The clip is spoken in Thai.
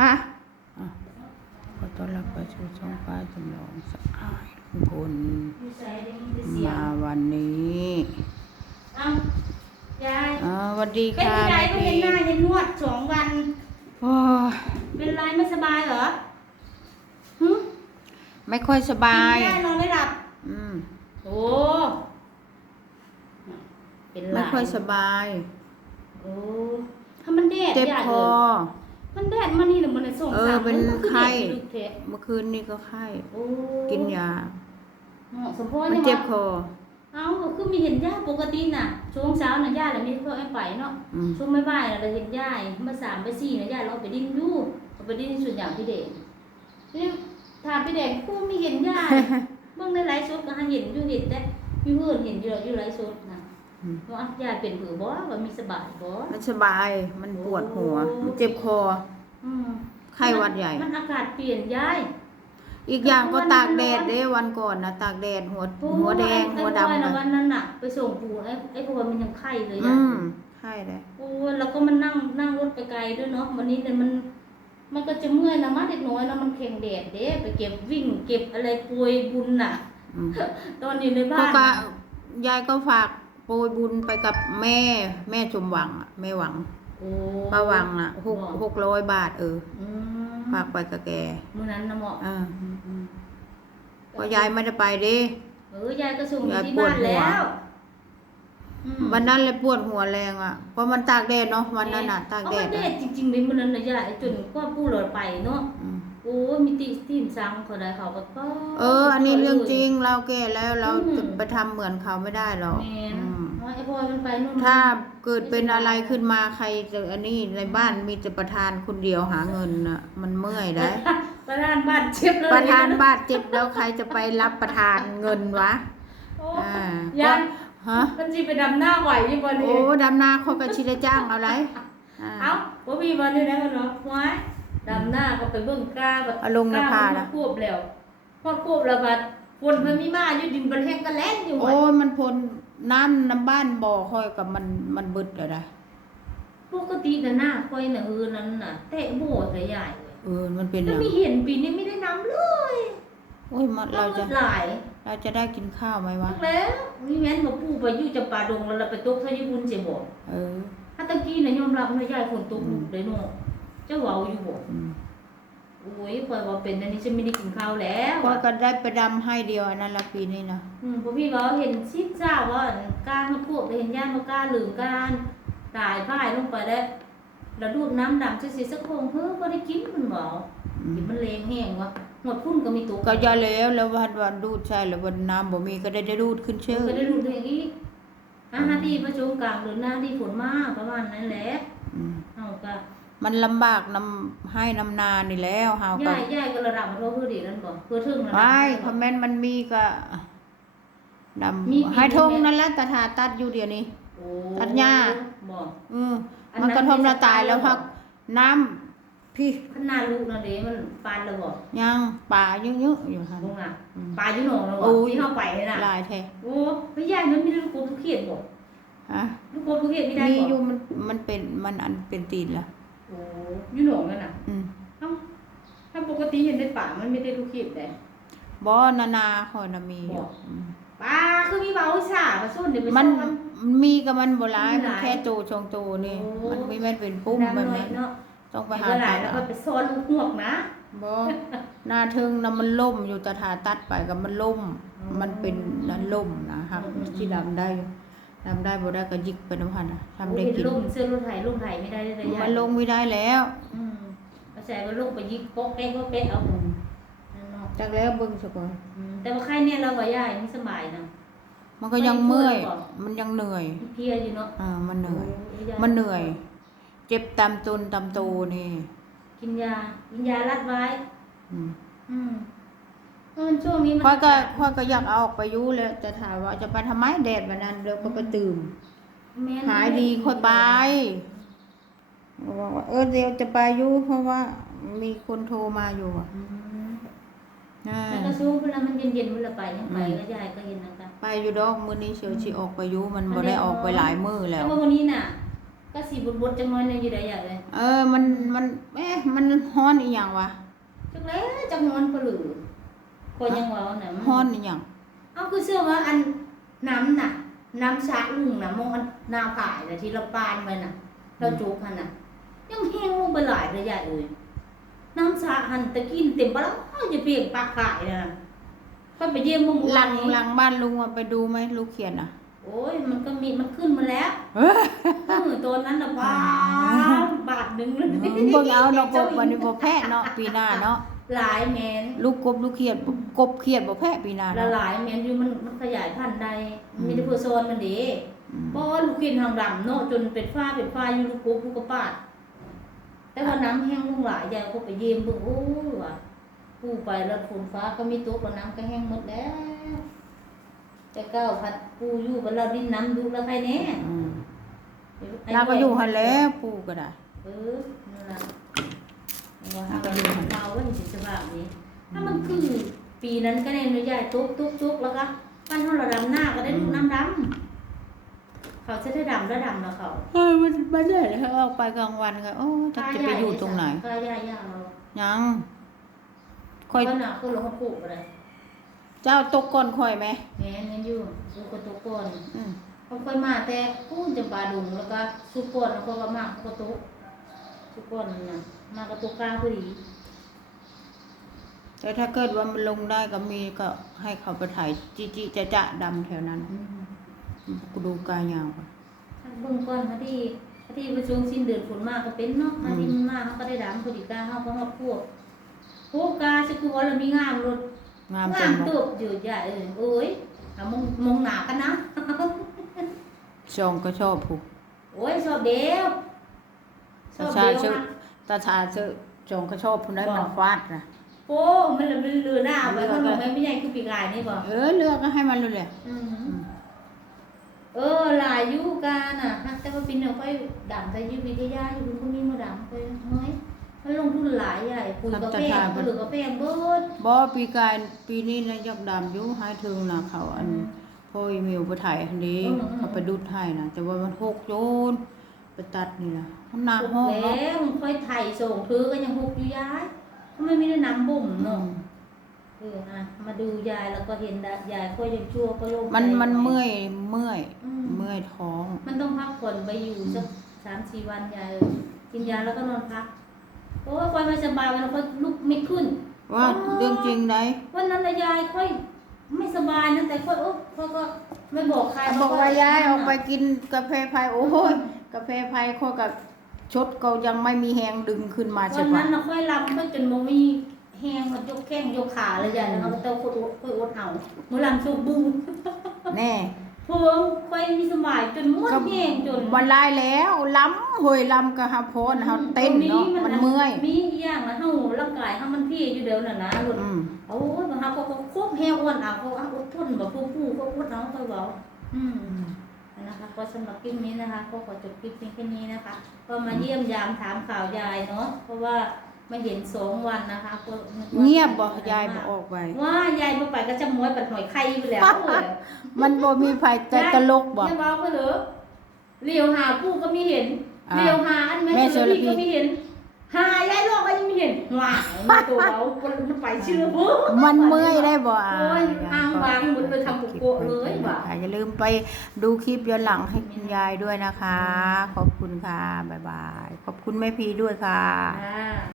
ฮะอะขอต้อนรับเข้าสู่ช่องฟ้าจำลองสะอายลุงพลมีใส่ได้ยินแต่เสียมางวันนี้เอ้ายายอ่าสวัสดีเป็นค่ะที่ไหนแม่ก็พีเห็นหน้าเห็นนวดสองวัน โอ้ยเป็นไรไม่สบายเหรอหึไม่ค่อยสบาย กินไม่ได้นอนไม่หลับ อืม โอ้เป็นไรไม่ค่อยสบาย โอ้ถ้ามันแดดเจ็บยากคลอย มันแดดมันนี่หรือมันเลยส่งเออสามเป็นมัคือไข้ แดดอยู่เทะเมื่อคืนนี่ก็ไข้โอ้กินยา เหมาะสมพรมันยังเจ็บวะคอ เอ้าคือมีเห็นย่าปกติน่ะ ช่วงเช้าน่ะย่าน่ะมีเพื่อให้ไปเนาะ อืมช่วงไม่บ่ายน่ะเราเห็นย่ามาสามไปสี่น่ะย่าเราไปดิ้นอยู่เราไปดิ้นในส่วนอย่างพี่เด็กนี่ถามพี่เด็กกูไม่เห็นย่าเบิ่งในไลฟ์สดก็หาเห็นอยู่เห็นแต่อยู่เฮือนเห็นอยู่อยู่ไลฟ์สดน่ะอืม ว่าย่าเป็นผือบ่ว่ามีสบายบ่มันสบาย มันปวดหัวโอ้มันเจ็บคออืมไข้หวัดใหญ่ มันอากาศเปลี่ยนยาย อีกอย่างก็ตากแดดเด้วันก่อนนะตากแดดหัวหัวแดงหัวดำไอ้พวกนะวันนั้นน่ะ ไปส่งปู่ไอ้ไอ้พวกมันยังไข้เลยอืยายมไข้เลยโอ้ยแล้วก็มันนั่งนั่งรถไปไกลด้วยเนาะวันนี้เนี่ยมัน มันก็จะเมื่อยนะมาเด็กน้อยเนาะมันแข็งแดดเด้ไปเก็บวิ่ง เก็บอะไรปวยบุญน่ะอืมตอนอยู่ในบ้าก็นก็น่ะยายก็ฝาก โปรยบุญไปกับแม่แม่ชมหวังอะแม่หวังโอ้ป้าหวังอะหกบอกหกร้อยบาทเอออืมฝากไปกับแกมื้อนั้นนะเหมาะอ่าอืมอืมก็ยายไม่ได้ไปเด้ เออยายก็ส่งอยู่ยายที่ปวดบ้านหัวแล้วอืมวันนั้นเลยปวดหัวแรงอะเพราะมันตากแดดเนาะวันนั้นอะตากแดดเอามันแดอะดจริงๆเลยมื้อนั้นน่ะยายจนก็ปู่หลอดไปเนาะ อืมโอ้ยมีติทีมซังเขาได้เขาก็ก็เออ อันนี้เรื่องจริงเราแก่แล้วเราจะไปทำเหมือนเขาไม่ได้หรอกแม่น อืมว่า ไอ้พลอยมันไปนู่นถ้าเกิดเป็นอะไรขึ้นมาใครจะอันนี้ในบ้านมีแต่ประธานคนเดียวหาเงินน่ะ มันเมื่อยได้ ประธานบ้านเจ็บเลยประธานบาดเจ็บแล้วใครจะไปรับประทานเงินวะโอ้อ่ายันฮะมันจีไปดำหน้าไหวยี่บอลโอ้นี่ดำนาเขาก็ชิได้จ้างเอาไรอ่าเอ้าว่ามีบอลนี่ได้กันเนาะว้ายดำหน้าก็ไปเบิ่งกล้าแบบเอาลงนภาละละควบแล้วพอควบแล้วบัดคนมันมีมาอยู่ดินบนแห้งก็แล่นอยู่โอ้ว่ะยมันพล น้ำน้ำบ้านบ่อคอยกับมันมันบึดเลยนะปกติน่ะหน้าค่อยน่ะเออนั้นน่ะเตะโบดใหญ่เลยเออมันเป็นอแล้วย่างมีเห็นปีนี้ไม่ได้น้ำเลยโอ้ยมันเราจะ น้ำหลายเราจะได้กินข้าวไหมวะ แล้วมีแม่นมาปู่ไปอยู่จำปาดงแล้วเราไปตกทะยุบุญเจ็บบ่เออถ้าตะกี้น่ะยอมรับว่ายายฝนตกหนุกเลยเนาะเจ้าเว้าอยู่บ่อืมโอ้ยคอยว่าเป็นอันนี้ฉันไม่ได้กินข้าวแล้วก็ก็ได้ไปดำให้เดียวอันนั้นละปีนี้นะอืมพอพี่ว่าเห็นชิดเจ้าว่าการมาพวกเห็นย่านมากล้าหลืมการตายพ่ายลงไปแล้วแล้วดูดน้ำดำสิสักคงเพิ่มก็ได้กินมันบ่อืมกินมันเลงแห้งวะหมดพุ่นก็มีตัวก็อยาแล้วแล้ววันวันดูดใช่แล้ววันน้ำบ่มีก็ได้ได้ดูดขึ้นเชื่อก็ได้ดูดอย่างนี้อาหาที่ประชุมกลางหรือหน้าที่ฝนมากประมาณนั้นแหละอืมเอาก็ มันลำบากนำให้นำนานี่แล้วเฮาก็ย่ายย่ายก็ระดับมาเท่าเพื่อดีนั่นก่อนเพื่อถึงระดับไอ้คอมเมนต์มันมีก็ดำให้ทงนั่นแหละตาถาตัดอยู่เดี๋ยวนี้ โอ้ตัดหญ้าบอกอืมอันนั้นมันกระทมละตายแล้วไม่พัใช่กน้ำพี่ขนาดลูกนะเด้มันปานแล้วบอกยังป่าเยอะๆอยู่ค่ะลงอะปลาอยู่หนองแล้วบโอ้อกยที่เข้าไปเลยน่ะลายแท้โอ้ไม่ยากมันมีลูกกบทุกเขียดบอกฮะ ลูกกบทุกเขียดไม่ได้มีบออกยู่มันมันเป็นมันอันเป็นตีนละ โอ้อยู่หนองนั่นน่ะอืมเอ้าถ้าปกติเห็นในป่ามันไม่ได้ลูกเขียดแต่บ่นานาคอยน่ะมีอยู่บ่ อืมปลาคือมีเบาสามาส้นเดี๋ยวไปมันส้มีกับมันบ่หลายมีหมันลายแค่โตชงโตนี่ โอ้ มันมีแม่นเป็นปุ้มน้ำมันน้อยมันเนาะต้องไปไปหาหาหลายตัดแล้วเอาก็ไปซ้อนลูกหวกนะ บ่หน้าทึงน่ะมันล่มอยู่แต่ถาตัดไปก็มันล่มอ๋อมันเป็นนั้นล่มนะครับอืมที่ดำได้อยู่ ดำได้บ่ได้ก็ยิกไปน้ำพันน่ะทำโอ้ได้เห็นกิน ลุ่มเสื้อรุ่นไทยรุ่นไทยไม่ได้เลยนะยายมันลงไม่ได้แล้วอืมเอาใส่ว่าลูกไปยิกโป๊กแป๊กโป๊กแป๊กเอานั่นเนาะจากแล้วเบิ่งซะก่อน อืมแต่ว่าใครเนี่ยเราก็ย่ายไม่สบายนะ มันก็ยังเมื่อย ไม่ช่วยหรอก มันยังเหนื่อยเพลียอยู่เนาะอ่า มันเหนื่อยโยายมันเหนื่อย เจ็บตามตนตามโตนี่กินยากินยารัดไว้ อืมอืม เออช่วงนี้มันค่อยก็ค่อยก็อยากเอาออกไปอยู่แล้วจะถามว่าจะไปทำไมแดดแบบนั้นเดี๋ยวก็ไปตื่มแม่นหายดีค่อยไปบอกว่าเออเดี๋ยวจะไปอยู่เพราะว่ามีคนโทรมาอยู่อะอืมอ่าแล้วก็สู้เวลามันเย็นๆเวลาไปยังไปก็ยายก็เห็นนะคะไปอยู่ดอกมื้อนี้เชียวสิออกไปอยู่มันบ่ได้ออกไปหลายมื้อแล้ว แต่ว่าวันนี้น่ะ ก็สีบดๆจังน้อยหนึงอยู่ได้อย่างเลยเออมันมันเอ๊ะมันฮ้อนอีหยังวะจักแล้วจักนอนปลือ คนยังเว่าน่ะมันฮ้อนอีหยังเอาคือเชื่อว่าอันน้ำน่ะ น้ำชาลุงน่ะมองอันนาผายน่ะที่เราปานไว้น่ะ เราจุกหันน่ะ ยังแห้งลงไปหลายระยะเลยน้ำชาหันตะกินเต็มปะแล้วจะเปลี่ยนปากขายน่ะค่อยไปเยี่ยมมึงหลังนี้หลังบ้านลุงอะไปดูไหมลูกเขียนอะ โอ้ยมันก็มีมันขึ้นมาแล้วเอ้ยเออตัวนั้นน่ะว้าบาทหนึ่งเลยเบิ่งเอาดอกกบวันนี้บ่แพ้เนาะปีหน้าเนาะ หลายแมนลูกกบลูกเขียดกบเขียดบ่แพ้ปีหน้าละเนาะ หลายแมนอยู่มันมันขยายพันธุ์ได้อืม มีแต่เพอร์โซนมันเดีอืมเพราะว่าลูกกินทางดำเนาะจนเป็นฝ้าเป็นฝ้าอยู่ลูกกบลูกกระปาด แต่ว่าน้ำแห้งลงหลายยายก็ไปเยี่ยมเบิ่งโอ้ยว่ะปูไปแล้วฝนฟ้าก็มีตกแล้วน้ำก็แห้งหมดแล้วแต่เก้าพัดปูอยู่กับเราดินน้ำดูแล้วใครแน่อืมเราก็อยู่หั่นแหล้วปู่ก็ได้ เออนั่นล่ะ ว่าหากันอยู่เราว่าสิสบายนี้ ถ้ามันคือปีนั้นก็ได้อนุญาตตุ๊กตุ๊กตุ๊กแล้วก็ปั้นเท่าระดำหน้าก็ได้ลูกน้ำดำเขาจะได้ดำแล้วดำแล้วเขาเออมันมันได้แล้วออกไปกลางวันก็โอ้จะจะไปอยู่ตรงไหนกล้าย่าย่าเรายังค่อยก็หนักก็ลงมาปลูกอะไรเจ้าตกก่อนค่อยไหมแม่นยังอยู่ลูกกระตุกก่อนอืมเขาค่อยมาแต่พูนจะปลาดุงแล้วก็สุกก่อนแล้วก็มากกระตุก สุกก่อนน่ะมากระตุกกลางพอดีแต่ถ้าเกิดว่ามันลงได้ก็มีก็ให้เขาไปถ่ายจิจิจะจะดำแถวนั้นกูดูกายยาวก่อนถ้าเบิ่งก่อนพอดีพอดีไปช่วงสิ้นเดือนฝนมากก็เป็นเนาะพอดีมันมากเขาก็ได้ดำพอดีกลางเขาก็มาพวกพวกกาจะคือว่าเรามีงามรถงามงาจัมงเติเนาะบอยู่ใหญ่เออเอ้ยเอามองมองหนากันนะชองก็ชอบผูกโอ้ยชอบเดียวช ตาอบชาเดียวชื่อนะตาชาชื่อชองก็ชอบผู้นั้นมันฟาดนะโอ้มันเลยมันเลือหน้าไปข้างนอกไม่ใหญ่คือปีกลายนี่บ่เออเลือกก็ให้มันเลยแหละอืมเออหลายอยุกันอะฮะแต่ว่าปีนึงค่อยดังแต่อยุวิทยาอยู่คุณก็มีมาดังไปน้อยมันลงทุนหลายใหญ่ปุ๋ยกาแฟปุ๋ยกาแฟเบิดบ่ปีกายปีนี้นะยักดำอยู่ให้ถึงนะเขาอันพ่อยมิวไปถ่ายอันนี้เขาไปดูดให้นะแต่ว่ามันหกโยน ไปตัดนี่นะมันหนักห้องเนาะแล้วมันค่อยไถ่ส่งเธอก็ยังหกอยู่ย้ายก็ไม่มีได้น้ำบุ่มอืเนาะมเอออะมาดูยายแล้วก็เห็นดายายก็ยังชั่วก็โล่งใจมันมันเมื่อยเมื่อยอืมเมื่อยท้อง มันต้องพักผ่อนไปอยู่สักสามสี่วันยายกินยาแล้วก็นอนพักโอ้ยคอยไม่สบายวันนั้นค่อยลุกไม่ขึ้น ว่าเรื่องจริงได วันนั้นน่ะยายค่อยไม่สบายนะแต่ค่อยโอ้ค่อยก็ไม่บอกใครบอกว่ายายออกไปกินกาแฟไผ่โอ้ย กาแฟไผ่ข้อกับชดก็ยังไม่มีแหงดึงขึ้นมาวัใช่นปะนั้นน่ะค่อยลำค่อยจนมองมีแห้งมันยกแข้งยกขาเลยยายนะครับแต่ค่อยอดค่อยอดเอาเมื่อลำชูบูแน่เพิ่งค่อยมีสบายจนม้วนแห้งจนวันลายแล้วล้ำหอยล้ำกะฮะโพนเฮาเต้นเนาะมันเมื่อย มีอีกอย่างนะเฮาร่างกายเฮามันพี่อยู่เดี๋ยวน่ะนะลูก อืมโอ้ยบางครั้งเขาก็ควบแห้งอ้วนเอาเขาเอาอดทนแบบผู้ผู้เขาอดเอาเขาเบาอืม นะคะก็สำหรับคลิปนี้นะคะ ก็ขอจบคลิปเพียงแค่นี้นะคะ ก็มาเยี่ยมยามถามข่าวยายเนาะเพราะว่าไม่เห็นสองวันนะคะก็นึกว่าเงียบบ่ยายบ่ออกไป ว่ายายบ่ไปก็จะม้วยปัดหอยไข่ไปแล้วเลยมันบ่มีไผแต่ตลกบ่อย่าเบาไปเหรอเลี้ยวหาผู้ก็ไม่เห็น อ่าเลี้ยวหาอันแม่แม่เชอรี่เชอรี่ก็ไม่เห็น ห็นหว้ายมันตัวเรามันไปชื่อปุ๊บมันเมื่อยได้บ่อะโอ้ยอ้างวางหมดเลยทำปุกโกะเลยว่ะค่ะอย่าลืมไปดูคลิปย้อนหลังให้คุณยายด้วยนะคะ ขอบคุณค่ะ บ๊ายบาย ขอบคุณแม่พีด้วยค่ะอ่า